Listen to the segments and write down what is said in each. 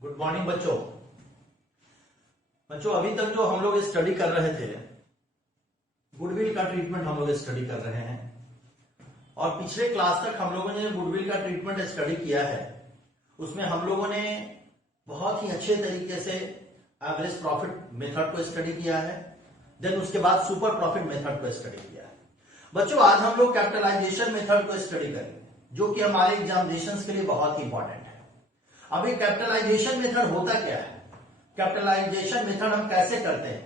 Good morning बच्चों। अभी तक जो हम लोग स्टडी कर रहे थे, गुडविल का ट्रीटमेंट हम लोग स्टडी कर रहे हैं और पिछले क्लास तक हम लोगों ने गुडविल का ट्रीटमेंट स्टडी किया है। उसमें हम लोगों ने बहुत ही अच्छे तरीके से एवरेज प्रॉफिट मेथड को स्टडी किया है, देन उसके बाद सुपर प्रॉफिट मेथड को स्टडी किया है। बच्चों आज हम लोग कैपिटलाइजेशन मेथड को स्टडी करेंगे, जो कि हमारे एग्जामिनेशन के लिए बहुत ही इंपॉर्टेंट है। अभी कैपिटलाइजेशन मेथड होता क्या है, कैपिटलाइजेशन मेथड हम कैसे करते हैं,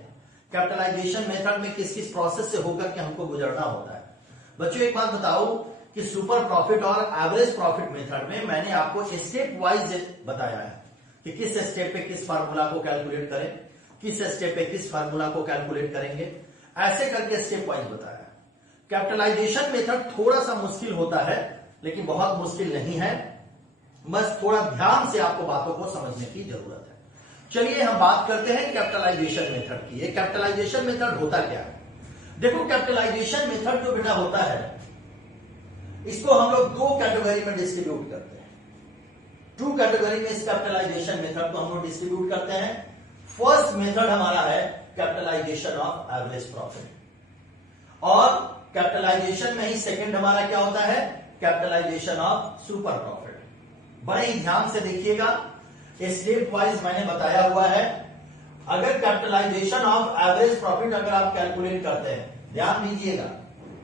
कैपिटलाइजेशन मेथड में किस किस प्रोसेस से होकर के हमको गुजरना होता है। बच्चों एक बात बताओ कि सुपर प्रॉफिट और एवरेज प्रॉफिट मेथड में मैंने आपको स्टेप वाइज बताया है कि किस स्टेप पे किस फार्मूला को कैलकुलेट करें, किस स्टेप पे किस फार्मूला को कैलकुलेट करेंगे, ऐसे करके स्टेप वाइज बताया है। कैपिटलाइजेशन मेथड थोड़ा सा मुश्किल होता है, लेकिन बहुत मुश्किल नहीं है, बस थोड़ा ध्यान से आपको बातों को समझने की जरूरत है। चलिए हम बात करते हैं कैपिटलाइजेशन मेथड की। ये कैपिटलाइजेशन मेथड होता क्या है? देखो कैपिटलाइजेशन मेथड जो बेटा होता है, इसको हम लोग दो कैटेगरी में डिस्ट्रीब्यूट करते हैं। टू कैटेगरी में इस कैपिटलाइजेशन मेथड को हम लोग डिस्ट्रीब्यूट करते हैं। फर्स्ट मेथड हमारा है कैपिटलाइजेशन ऑफ एवरेज प्रॉफिट और कैपिटलाइजेशन में ही सेकंड हमारा क्या होता है, कैपिटलाइजेशन ऑफ सुपर प्रॉफिट। बड़े ही ध्यान से देखिएगा, स्टेप वाइज मैंने बताया हुआ है। अगर कैपिटलाइजेशन ऑफ एवरेज प्रॉफिट अगर आप कैलकुलेट करते हैं, ध्यान दीजिएगा,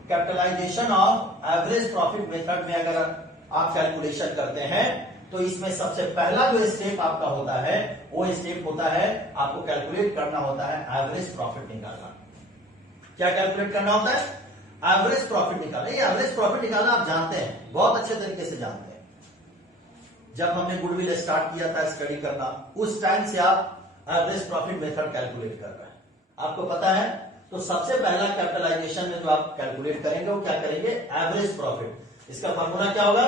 capitalisation of average profit method में अगर आप कैलकुलेशन करते हैं तो इसमें सबसे पहला जो स्टेप आपका होता है वो स्टेप होता है आपको कैलकुलेट करना होता है एवरेज प्रॉफिट निकालना। क्या कैलकुलेट करना होता है? एवरेज प्रॉफिट निकालना। ये एवरेज प्रॉफिट निकालना आप जानते हैं, बहुत अच्छे तरीके से जानते हैं। जब हमने गुडविल स्टार्ट किया था स्टडी करना, उस टाइम से आप एवरेज प्रॉफिट मेथड कैलकुलेट कर रहे हैं, आपको पता है। तो सबसे पहला कैपिटलाइजेशन में जो आप कैलकुलेट करेंगे वो क्या करेंगे, एवरेज प्रॉफिट। इसका फॉर्मूला क्या होगा,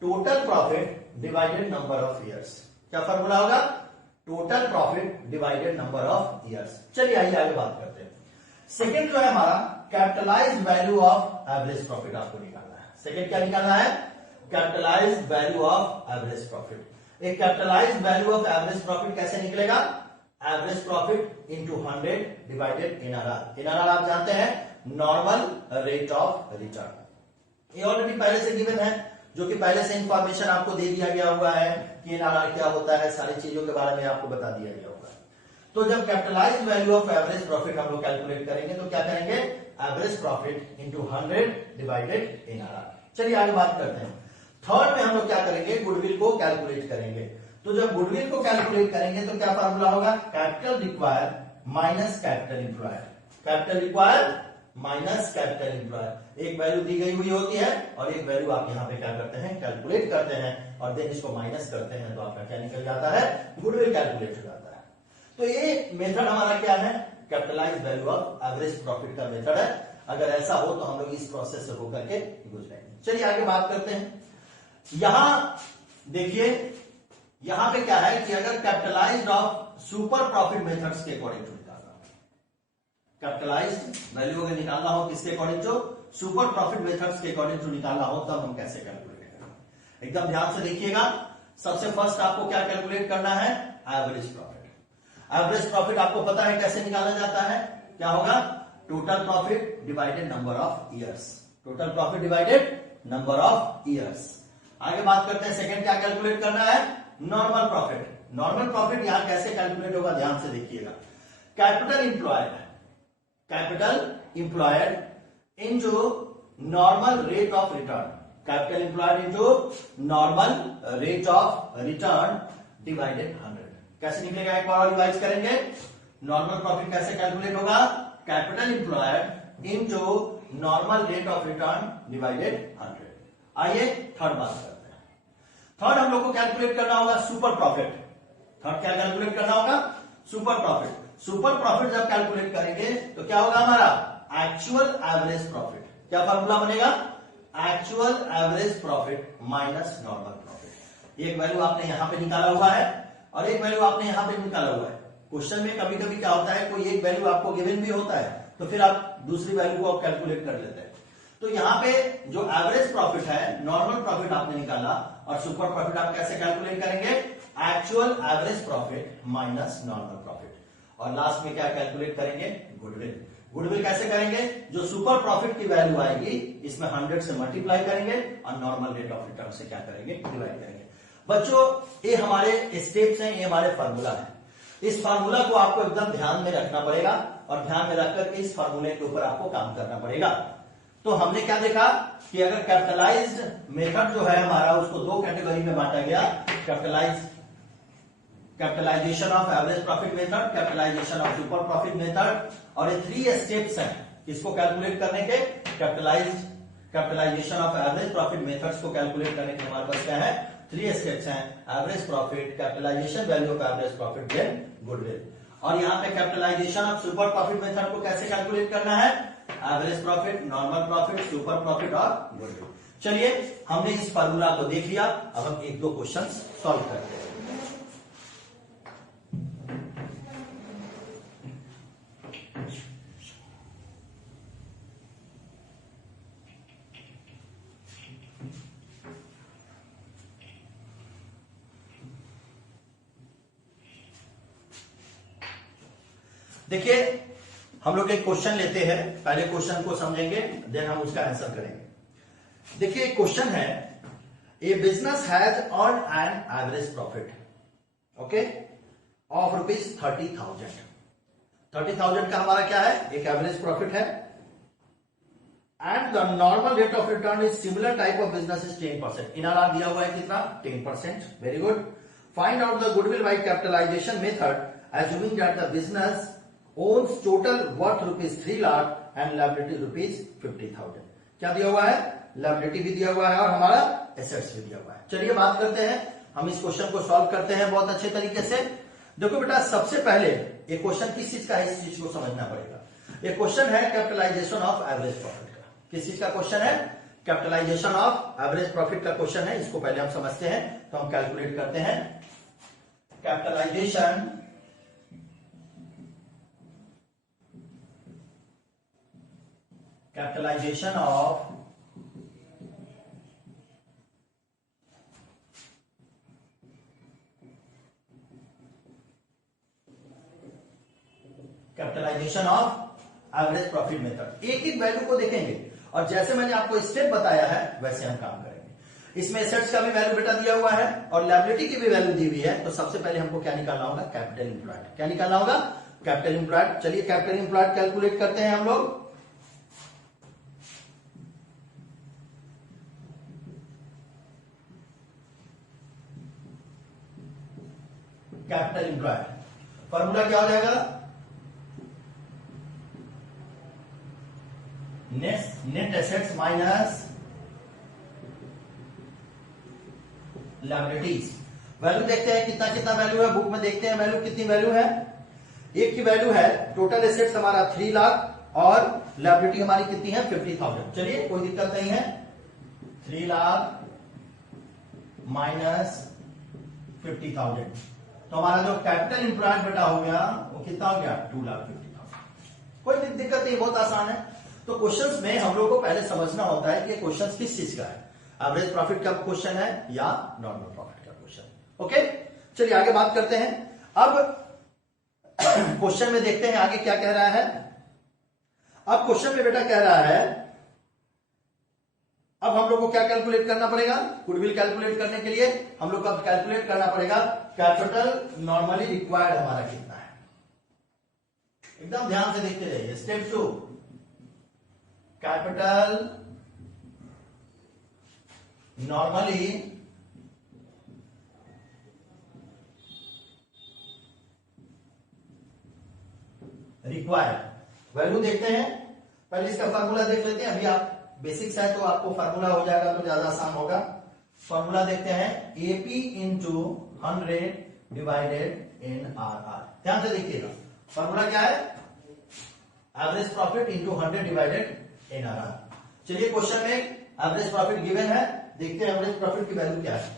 total profit divided number of years. क्या फॉर्मूला होगा, total profit divided number of years. चलिए आइए आगे बात करते हैं। सेकेंड जो है हमारा capitalised value of average profit आपको निकालना है। सेकेंड क्या निकालना है, capitalised value of average profit. एक capitalised value of average profit कैसे निकलेगा, average profit into 100 divided NRR. NRR आप जानते हैं, नॉर्मल रेट ऑफ रिटर्न। ये ऑलरेडी पहले से गिवन है, जो कि पहले से इंफॉर्मेशन आपको दे दिया गया हुआ है कि एनआरआर क्या होता है, सारी चीजों के बारे में आपको बता दिया गया होगा। तो जब capitalised value of average profit हम लोग कैलकुलेट करेंगे तो क्या करेंगे, average profit into 100 divided NRR. चलिए आगे बात करते हैं। थर्ड में हम लोग क्या करेंगे, गुडविल को कैलकुलेट करेंगे। तो जब गुडविल को कैलकुलेट करेंगे तो क्या फॉर्मूला होगा, capital require minus capital employer. Capital require minus capital employer. एक वैल्यू दी गई हुई होती है और एक वैल्यू आप यहां पे क्या करते हैं, कैलकुलेट करते हैं और देन इसको माइनस करते हैं तो आपका क्या निकल जाता है, गुडविल कैलकुलेट हो जाता है। तो ये मेथड हमारा क्या है, capitalised value of average profit का मेथड है। अगर ऐसा हो तो हम लोग इस प्रोसेस से होकर के गुजरेंगे। चलिए आगे बात करते हैं। यहां देखिए, यहां पे क्या है कि अगर capitalised of super profit methods के अकॉर्डिंग टू निकालना हो, कैपिटलाइज्ड वैल्यू अगर निकालना हो किसके according to, super profit methods के अकॉर्डिंग टू निकालना हो, तब हम कैसे कैलकुलेट करेंगे। एकदम ध्यान से देखिएगा। सबसे फर्स्ट आपको क्या कैलकुलेट करना है, एवरेज प्रॉफिट। एवरेज प्रॉफिट आपको पता है कैसे निकाला जाता है, क्या होगा, total profit divided number of years. Total profit divided number of years. आगे बात करते हैं, सेकंड क्या कैलकुलेट करना है, नॉर्मल प्रॉफिट। नॉर्मल प्रॉफिट यहां कैसे कैलकुलेट होगा, ध्यान से देखिएगा। Capital employed, capital employed into normal rate of return. Capital employed into normal rate of return divided 100। कैसे निकलेगा, एक बार रिवाइज करेंगे। नॉर्मल प्रॉफिट कैसे कैलकुलेट होगा, capital employed into normal rate of return divided 100। आइए थर्ड बात करते हैं। थर्ड हम लोग को कैलकुलेट करना होगा सुपर प्रॉफिट। थर्ड क्या कैलकुलेट करना होगा, सुपर प्रॉफिट। सुपर प्रॉफिट जब कैलकुलेट करेंगे तो क्या होगा हमारा, एक्चुअल एवरेज प्रॉफिट। क्या फॉर्मूला बनेगा, actual average profit minus normal profit. एक वैल्यू आपने यहां पे निकाला हुआ है और एक वैल्यू आपने यहां पे निकाला हुआ है। क्वेश्चन में कभी कभी क्या होता है, कोई एक वैल्यू आपको गिवन भी होता है तो फिर आप दूसरी वैल्यू को आप कैलकुलेट कर लेते हैं। तो यहाँ पे जो एवरेज प्रॉफिट है, नॉर्मल प्रॉफिट आपने निकाला और सुपर प्रॉफिट आप कैसे कैलकुलेट करेंगे? Actual average profit minus normal profit, और लास्ट में क्या कैलकुलेट करेंगे? गुडविल। गुडविल कैसे करेंगे? जो सुपर प्रॉफिट की वैल्यू आएगी इसमें 100 से मल्टीप्लाई करेंगे और नॉर्मल रेट ऑफ रिटर्न से क्या करेंगे? डिवाइड करेंगे। बच्चों ये हमारे स्टेप्स हैं, ये हमारे फार्मूला है। इस फार्मूला को आपको एकदम ध्यान में रखना पड़ेगा और ध्यान में रखकर इस फार्मूले के ऊपर आपको काम करना पड़ेगा। तो हमने क्या देखा कि अगर कैपिटलाइज्ड मेथड जो है हमारा, उसको दो कैटेगरी में बांटा गया, capitalisation of average profit method, capitalisation of super profit method, और ये 3 स्टेप्स हैं इसको कैलकुलेट करने के। Capitalisation of average profit methods को कैलकुलेट करने के हमारे पास क्या है? 3 स्टेप्स हैं, average profit, capitalisation value of average profit, then goodwill. और यहाँ पे capitalisation of super profit method को कैसे कैलकुलेट करना है? Average profit, normal profit, super profit और गुडविल। चलिए हमने इस फार्मूला को देख लिया, अब हम 1-2 क्वेश्चन सॉल्व करते हैं। देखिए हम लोग एक क्वेश्चन लेते हैं, पहले क्वेश्चन को समझेंगे देन हम उसका आंसर करेंगे। देखिए क्वेश्चन है, a business has earn an average profit okay of ₹30,000। 30,000 का हमारा क्या है? एक एवरेज प्रॉफिट है। And the normal rate of return is similar type of business is 10%। NRR दिया हुआ है कितना? 10%। Very good. Find out the goodwill by capitalisation method assuming that the business owns total worth ₹3 lakh and liability ₹50,000। क्या दिया हुआ है? Liability भी दिया हुआ है और हमारा एसेट्स भी दिया हुआ है। चलिए बात करते हैं, हम इस क्वेश्चन को सॉल्व करते हैं बहुत अच्छे तरीके से। देखो बेटा, सबसे पहले ये क्वेश्चन किस चीज का है, इस चीज को समझना पड़ेगा। ये क्वेश्चन है कैपिटलाइजेशन ऑफ एवरेज प्रॉफिट का। किस चीज का क्वेश्चन है? कैपिटलाइजेशन ऑफ एवरेज प्रॉफिट का क्वेश्चन है। इसको पहले हम समझते हैं, तो हम कैलकुलेट करते हैं। Capitalisation of average profit method. एक एक वैल्यू को देखेंगे और जैसे मैंने आपको स्टेप बताया है वैसे हम काम करेंगे। इसमें एसेट्स का भी वैल्यू बेटा दिया हुआ है और लायबिलिटी की भी वैल्यू दी हुई है। तो सबसे पहले हमको क्या निकालना होगा? Capital employed. क्या निकालना होगा? Capital employed. चलिए कैपिटल एम्प्लॉयड कैलकुलेट करते हैं हम लोग। कैपिटल एम्प्लॉयड फॉर्मूला क्या हो जाएगा? Net assets minus liabilities. Value देखते हैं कितना कितना वैल्यू है, बुक में देखते हैं वैल्यू कितनी वैल्यू है। एक की वैल्यू है, टोटल एसेट्स हमारा 3 लाख और लायबिलिटी हमारी कितनी है? 50,000। चलिए कोई दिक्कत नहीं है। 3 लाख माइनस 50,000, तो हमारा जो कैपिटल एम्प्लॉयड बेटा हो गया वो कितना हो गया? 2,50,000। कोई दिक्कत नहीं, बहुत आसान है। तो क्वेश्चंस में हम लोग को पहले समझना होता है कि क्वेश्चंस किस चीज का है, एवरेज प्रॉफिट का क्वेश्चन है या नॉर्मल प्रॉफिट का क्वेश्चन। ओके चलिए आगे बात करते हैं। अब क्वेश्चन में देखते हैं आगे क्या कह रहा है। अब क्वेश्चन में बेटा कह रहा है, अब हम लोग को क्या कैलकुलेट करना पड़ेगा? गुडविल कैलकुलेट करने के लिए हम लोग को अब कैलकुलेट करना पड़ेगा कैपिटल नॉर्मली रिक्वायर्ड हमारा कितना है। एकदम ध्यान से देखते रहिए। Step 2, capital normally required value देखते हैं। पहले इसका फार्मूला देख लेते हैं। अभी आप बेसिक्स है तो आपको फार्मूला हो जाएगा तो ज्यादा आसान होगा। फार्मूला देखते हैं, AP into 100 divided in are. ध्यान से देखिएगा, फार्मूला क्या है? Average profit into 100 divided in are. चलिए क्वेश्चन में एवरेज प्रॉफिट गिवन है, देखते हैं एवरेज प्रॉफिट की वैल्यू क्या है।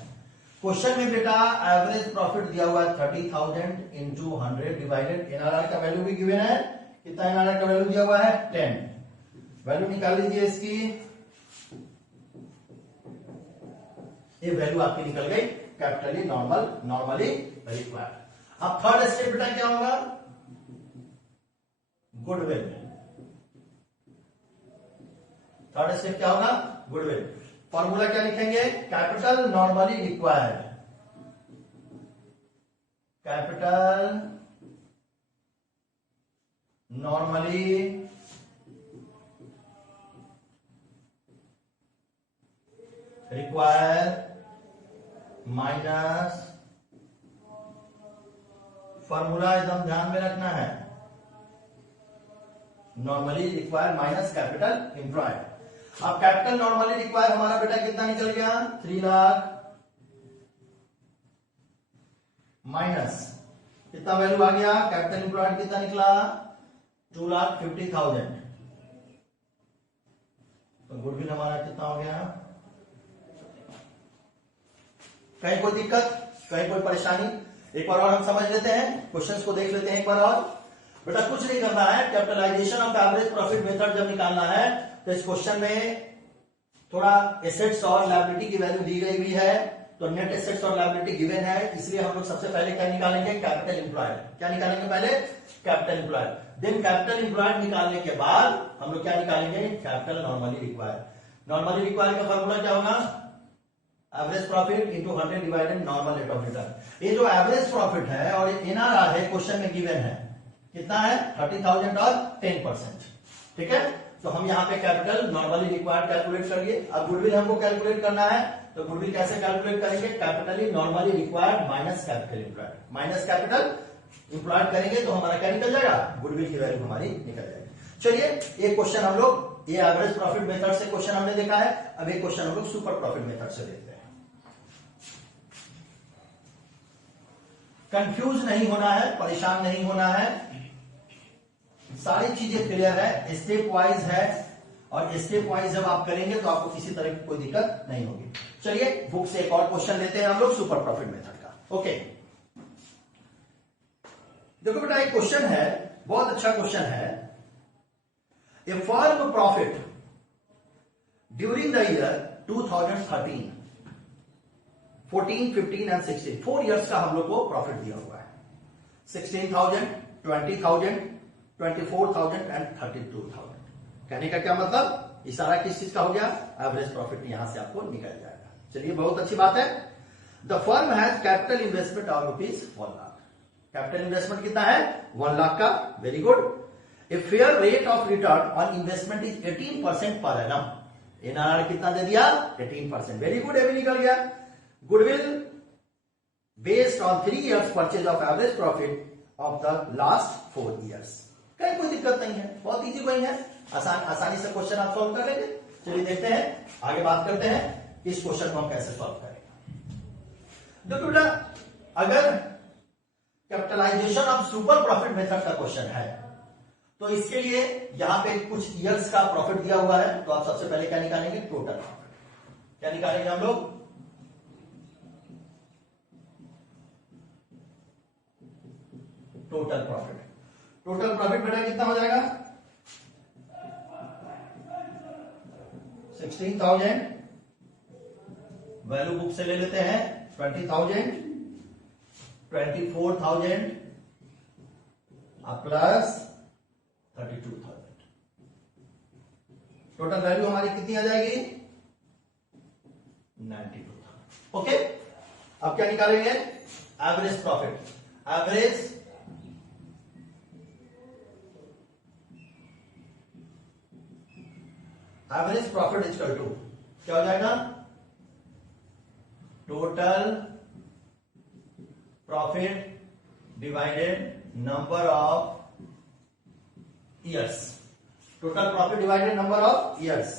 क्वेश्चन में बेटा एवरेज प्रॉफिट दिया हुआ है 30,000 इंटू 100 डिवाइडेड एनआरआर का वैल्यू भी गिवन है। कितना एनआरआर का वैल्यू दिया हुआ है? 10। वैल्यू निकाल लीजिए इसकी ये वैल्यू आपकी निकल गई कैपिटली नॉर्मल, नॉर्मली रिक्वायर्ड। अब थर्ड स्टेप बेटा क्या होगा? गुडविल। थर्ड स्टेप क्या होगा? गुडविल। फॉर्मूला क्या लिखेंगे? Capital normally required, capital normally require minus, formula एकदम ध्यान में रखना है, normally require minus capital employed. अब कैपिटल नॉर्मली रिक्वायर हमारा बेटा कितना निकल गया? 3 लाख माइनस कितना वैल्यू आ गया? कैपिटल एम्प्लॉयड कितना निकला? 2,50,000। तो गुडविल हमारा कितना हो गया? कहीं कोई दिक्कत, कहीं कोई परेशानी? एक बार और हम समझ लेते हैं, क्वेश्चंस को देख लेते हैं एक बार और। बेटा कुछ नहीं करना है, capitalisation of average profit method जब निकालना है तो इस क्वेश्चन में थोड़ा एसेट्स और लायबिलिटी की वैल्यू दी गई हुई है, तो नेट एसेट्स और लायबिलिटी गिवन है, इसलिए हम लोग सबसे पहले क्या निकालेंगे? Capital employed. क्या निकालेंगे पहले? Capital employed. Then capital employed निकालने के बाद हम लोग क्या निकालेंगे? Capital normally required. Normally required का फॉर्मूला क्या होगा? Average profit into 100 divided normal rate of return. ये जो एवरेज प्रॉफिट है और एनआरआर है क्वेश्चन में गिवन है, कितना है? 30,000 और 10%। ठीक है, तो हम यहाँ पे कैपिटल नॉर्मली रिक्वायर्ड कैलकुलेट करिए। अब गुडविल हमको कैलकुलेट करना है, तो गुडविल कैसे कैलकुलेट करेंगे? Capitally normally required minus capital employed. Minus capital employed करेंगे तो हमारा क्या निकल जाएगा? गुडविल की वैल्यू हमारी निकल जाएगी। चलिए ये क्वेश्चन हम लोग, ये एवरेज प्रॉफिट मेथड से क्वेश्चन हमने देखा है, अब ये क्वेश्चन हम लोग सुपर प्रॉफिट मेथड से देखते हैं। कंफ्यूज नहीं होना है, परेशान नहीं होना है, सारी चीजें क्लियर है, स्टेप वाइज है, और स्टेप वाइज जब आप करेंगे तो आपको किसी तरह की कोई दिक्कत नहीं होगी। चलिए बुक से एक और क्वेश्चन लेते हैं हम लोग सुपर प्रॉफिट मेथड का। ओके, देखो बेटा एक क्वेश्चन है, बहुत अच्छा क्वेश्चन है। A firm profit during the year 2013, 14, 15 and 16, 4 years का हम लोग को प्रॉफिट दिया हुआ है। 16,000, 20,000, 24,000 एंड 32,000। कहने का क्या मतलब? इशारा किस चीज का हो गया? एवरेज प्रॉफिट यहां से आपको निकल जाएगा। चलिए बहुत अच्छी बात है। The firm has capital investment of ₹1 lakh. Capital investment कितना है? 1 लाख का। Very good. A fair rate of return on investment is 18% per annum. NRR कितना दे दिया? 18%। वेरी गुड, ये भी निकल गया। Goodwill based on 3 years purchase of average profit of the last 4 years। कहीं कोई दिक्कत नहीं है, बहुत इजी कोई है, आसानी से क्वेश्चन आप सॉल्व कर लेंगे। चलिए देखते हैं, आगे बात करते हैं इस क्वेश्चन को हम कैसे सॉल्व करेंगे। देखो बेटा, अगर capitalisation of super profit method का क्वेश्चन है तो इसके लिए यहां पे कुछ ईयर्स का प्रॉफिट दिया हुआ है, तो आप सबसे पहले क्या निकालेंगे? Total profit. क्या निकालेंगे हम लोग? Total profit. टोटल प्रॉफिट बेटा कितना हो जाएगा? 16,000, वैल्यू बुक से ले लेते हैं 20,000, 24,000 प्लस 32,000। टोटल वैल्यू हमारी कितनी आ जाएगी? 92,000। ओके, अब क्या निकालेंगे? Average profit. Average profit equal to क्या हो जाएगा? Total profit divided number of years. Total profit divided number of years.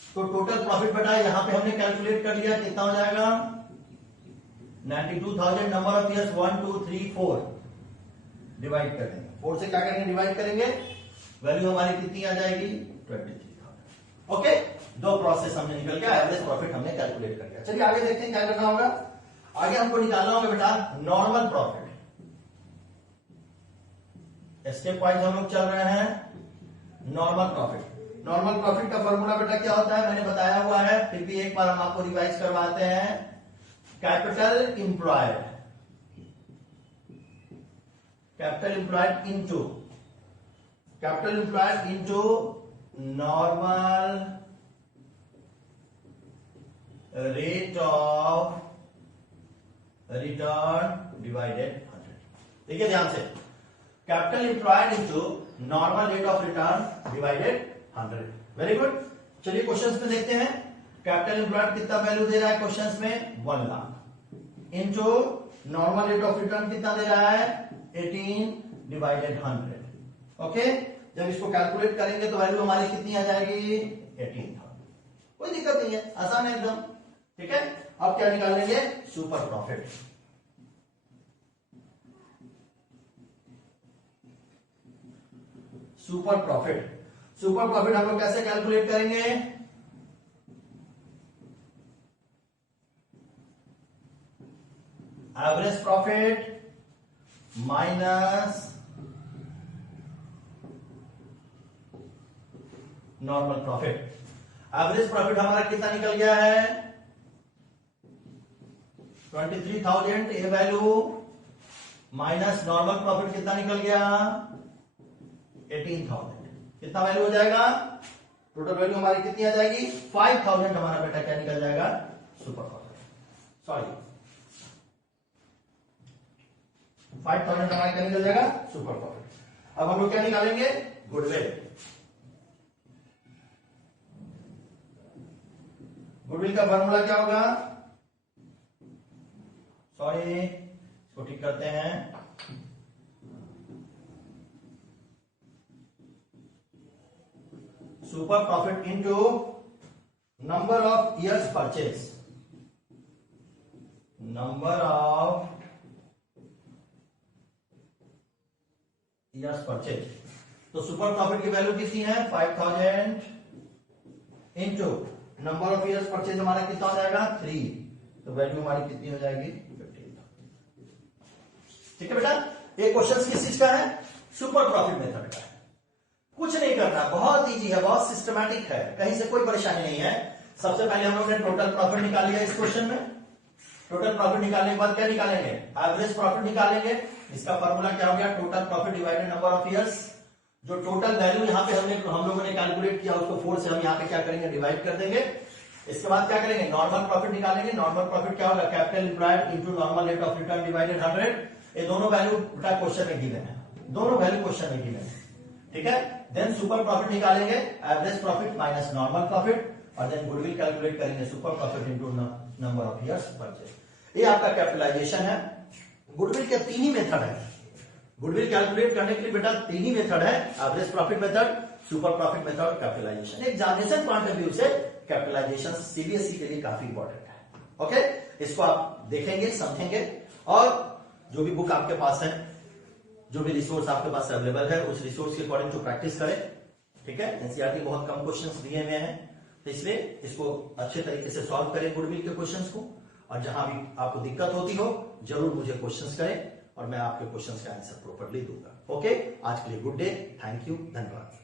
तो टोटल प्रॉफिट बेटा यहां पे हमने कैलकुलेट कर लिया, कितना हो जाएगा? 92,000 नंबर ऑफ ईयर्स 1, 2, 3, 4 डिवाइड करेंगे। 4 से क्या करेंगे? डिवाइड करेंगे। वैल्यू हमारी कितनी आ जाएगी? 23,000। ओके, दो प्रोसेस हमने निकल गया, एवरेज प्रॉफिट हमने कैलकुलेट कर लिया। चलिए आगे देखते हैं क्या करना होगा। आगे हमको निकालना होगा बेटा नॉर्मल प्रॉफिट। स्टेप वाइज हम लोग चल रहे हैं। नॉर्मल प्रॉफिट नॉर्मल प्रॉफिट का फॉर्मूला बेटा क्या होता है, मैंने बताया हुआ है, फिर भी एक बार हम आपको रिवाइज करवाते हैं। Capital employed into normal rate of return divided 100। देखिए ध्यान से, capital employed into normal rate of return divided 100। Very good. चलिए क्वेश्चंस में देखते हैं। कैपिटल इंप्लॉयड कितना वैल्यू दे रहा है क्वेश्चंस में, 1 lakh into normal rate of return कितना दे रहा है, 18 डिवाइडेड 100। ओके, जब इसको कैलकुलेट करेंगे तो वैल्यू हमारी कितनी आ जाएगी, 18,000। कोई दिक्कत नहीं है, आसान है एकदम। ठीक है, अब क्या निकालेंगे, सुपर प्रॉफिट। सुपर प्रॉफिट हम लोग कैसे कैलकुलेट करेंगे, average profit minus normal profit. Average profit हमारा कितना निकल गया है, 23,000 ए वैल्यू, माइनस नॉर्मल प्रॉफिट कितना निकल गया, 18,000। कितना वैल्यू हो जाएगा, टोटल वैल्यू हमारी कितनी आ जाएगी, 5,000 हमारा बेटा क्या निकल जाएगा, सुपर प्रॉफिट। सॉरी, 5,000 हमारा क्या निकल जाएगा, सुपर प्रॉफिट। अब हम लोग क्या निकालेंगे, गुडविल। गुडविल का फॉर्मूला क्या होगा, सॉरी इसको ठीक करते हैं, super profit into number of years purchase, number of years purchase. तो सुपर प्रॉफिट की वैल्यू कितनी है, 5,000 into number of years purchase हमारा कितना हो जाएगा, 3। तो वैल्यू हमारी कितनी हो जाएगी, 15,000। ठीक है बेटा, ये क्वेश्चन किस चीज का है, सुपर प्रॉफिट मेथड का है। कुछ नहीं करना, बहुत इजी है, बहुत सिस्टमैटिक है, कहीं से कोई परेशानी नहीं है। सबसे पहले हम लोग ने टोटल प्रॉफिट निकाल लिया इस क्वेश्चन में। टोटल प्रॉफिट निकालने के बाद क्या निकालेंगे, एवरेज प्रॉफिट निकालेंगे। इसका फॉर्मूला क्या हो गया, total profit divided number of years. जो टोटल वैल्यू यहाँ पे हम लोगों ने कैलकुलेट किया उसको 4 से हम यहाँ पे क्या करेंगे, डिवाइड कर देंगे। इसके बाद क्या करेंगे, नॉर्मल प्रॉफिट निकालेंगे। नॉर्मल प्रॉफिट क्या होगा, capital employed into normal rate of return divided 100। ये दोनों वैल्यू बेटा क्वेश्चन में गिवन है, दोनों वैल्यू क्वेश्चन में गिवन है। ठीक है, देन सुपर प्रॉफिट निकालेंगे, average profit minus normal profit, और देन गुडविल कैलकुलेट करेंगे, super profit into number of years purchase. ये आपका कैपिटलाइजेशन है। गुडविल के 3 ही मेथड है। गुडविल कैलकुलेट करने के लिए बेटा 3 ही मेथड है, average profit method, super profit method और capitalisation. Examination point of view से कैपिटलाइजेशन सीबीएसई के लिए काफी इंपॉर्टेंट है। ओके, इसको आप देखेंगे, समझेंगे, और जो भी बुक आपके पास है, जो भी रिसोर्स आपके पास अवेलेबल है, उस रिसोर्स के अकॉर्डिंग टू प्रैक्टिस करें। ठीक है, एनसीईआरटी बहुत कम क्वेश्चंस दिए हुए हैं, तो इसलिए इसको अच्छे तरीके से सॉल्व करें गुडविल के क्वेश्चंस को, और जहां भी आपको दिक्कत होती हो जरूर मुझे क्वेश्चंस करें और मैं आपके क्वेश्चंस का आंसर प्रॉपर्ली दूंगा। ओके, आज के लिए गुड डे, थैंक यू, धन्यवाद।